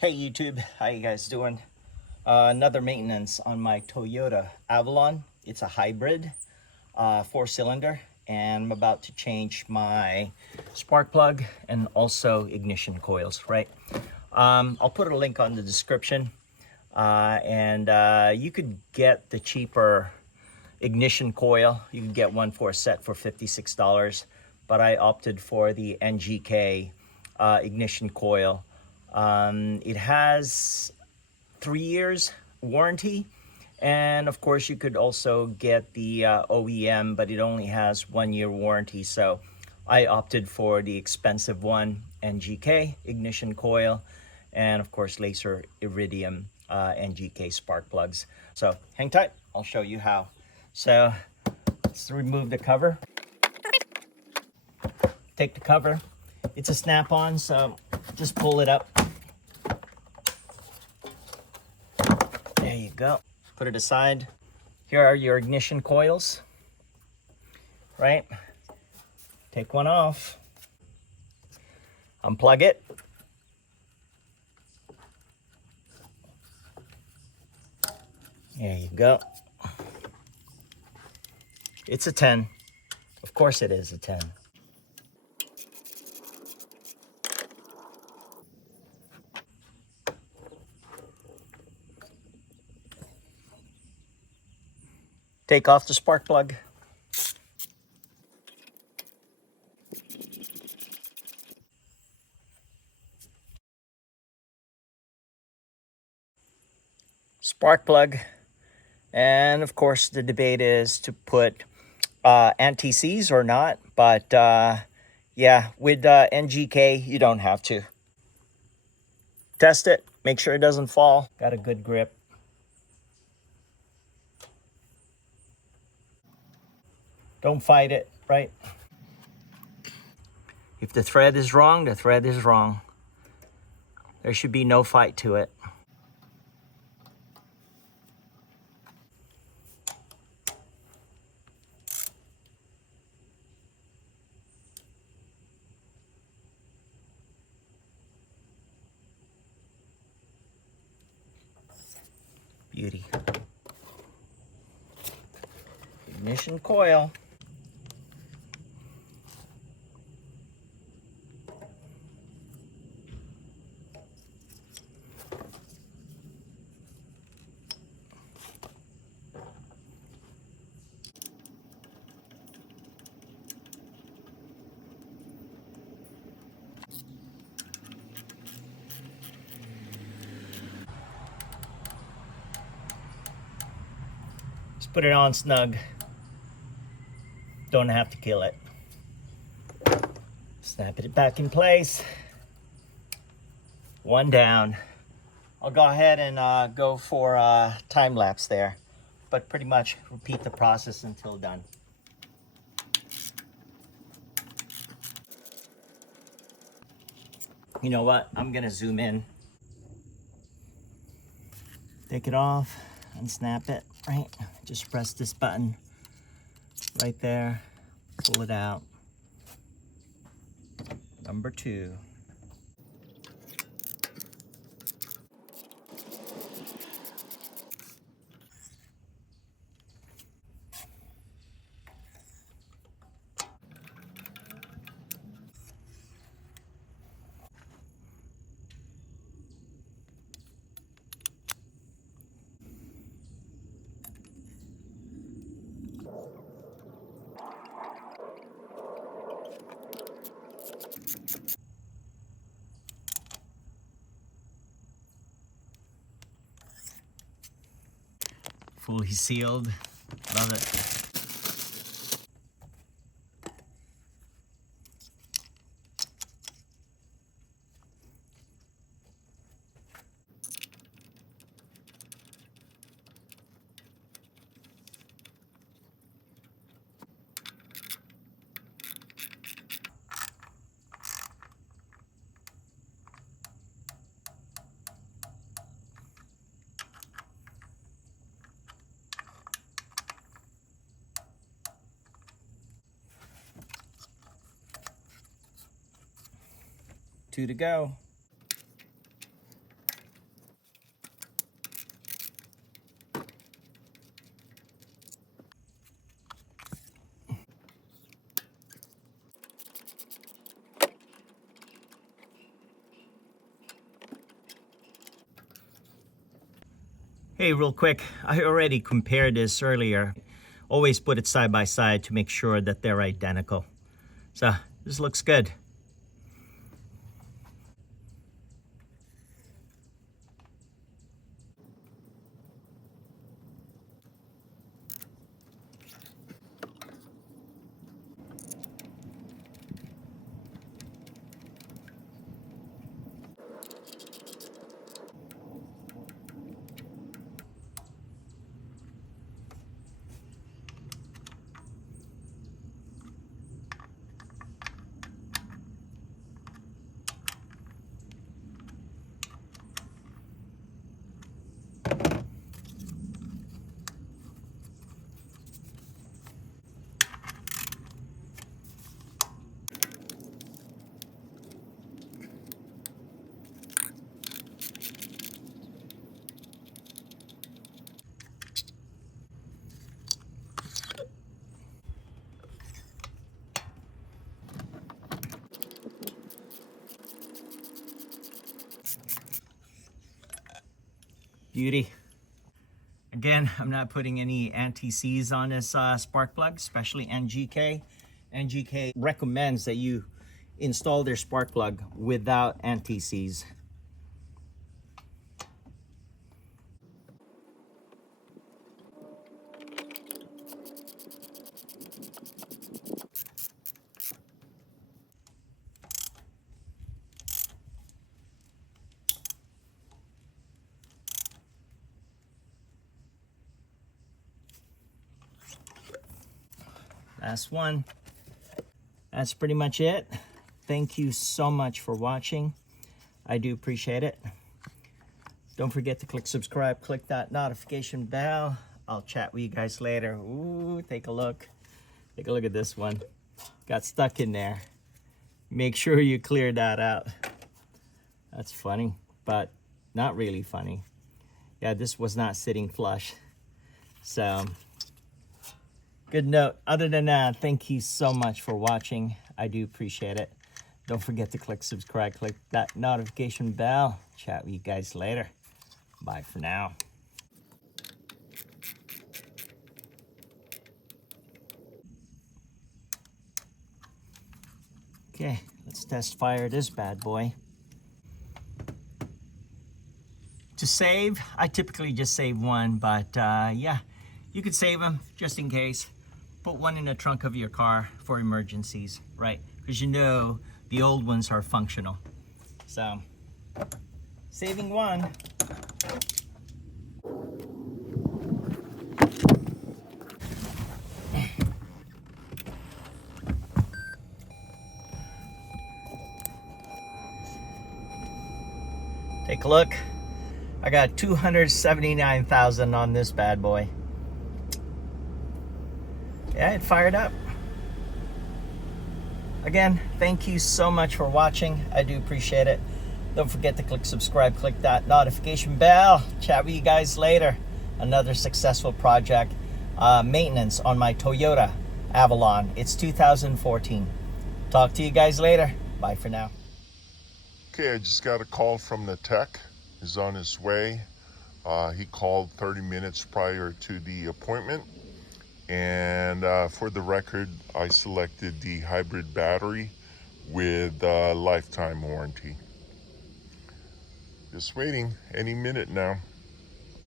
Hey YouTube, how you guys doing? Another maintenance on my Toyota Avalon. It's a hybrid, 4-cylinder, and I'm about to change my spark plug and also ignition coils, right? I'll put a link on the description, and you could get the cheaper ignition coil. You can get one for a set for $56, but I opted for the NGK ignition coil. It has 3 years warranty, and of course you could also get the OEM, but it only has 1 year warranty. So I opted for the expensive one, NGK ignition coil, and of course laser iridium NGK spark plugs. So hang tight, I'll show you how. So let's remove the cover. Take the cover. It's a snap-on, so just pull it up. There you go. Put it aside. Here are your ignition coils, right? Take one off. Unplug it. There you go. It's a 10. Of course it is a 10. Take off the spark plug. Spark plug. And of course the debate is to put anti-seize or not, but yeah, with NGK you don't have to. Test it, make sure it doesn't fall. Got a good grip. Don't fight it, right? If the thread is wrong, the thread is wrong. There should be no fight to it. Beauty. Ignition coil. Just put it on snug. Don't have to kill it. Snap it back in place. One down. I'll go ahead and go for a time lapse there, but pretty much repeat the process until done. You know what? I'm gonna zoom in. Take it off and snap it, right? Just press this button right there. Pull it out. Number 2. Fully sealed. Love it. Two to go. Hey, real quick, I already compared this earlier. Always put it side by side to make sure that they're identical. So this looks good. Beauty. Again, I'm not putting any anti-seize on this spark plug, especially NGK. NGK recommends that you install their spark plug without anti-seize. Last one. That's pretty much it. Thank you so much for watching. I do appreciate it. Don't forget to click subscribe, click that notification bell. I'll chat with you guys later. Ooh, take a look. Take a look at this one. Got stuck in there. Make sure you clear that out. That's funny, but not really funny. Yeah, this was not sitting flush. So, good note. Other than that, thank you so much for watching. I do appreciate it. Don't forget to click subscribe, click that notification bell. Chat with you guys later. Bye for now. Okay, let's test fire this bad boy. To save, I typically just save one, but yeah, you could save them just in case. Put one in the trunk of your car for emergencies, right? Because you know the old ones are functional. So, saving one. Take a look. I got 279,000 on this bad boy. Yeah, it fired up. Again, thank you so much for watching. I do appreciate it. Don't forget to click subscribe, click that notification bell. Chat with you guys later. Another successful project. Maintenance on my Toyota Avalon. It's 2014. Talk to you guys later. Bye for now. Okay, I just got a call from the tech. He's on his way. He called 30 minutes prior to the appointment. And for the record, I selected the hybrid battery with lifetime warranty. Just waiting any minute now.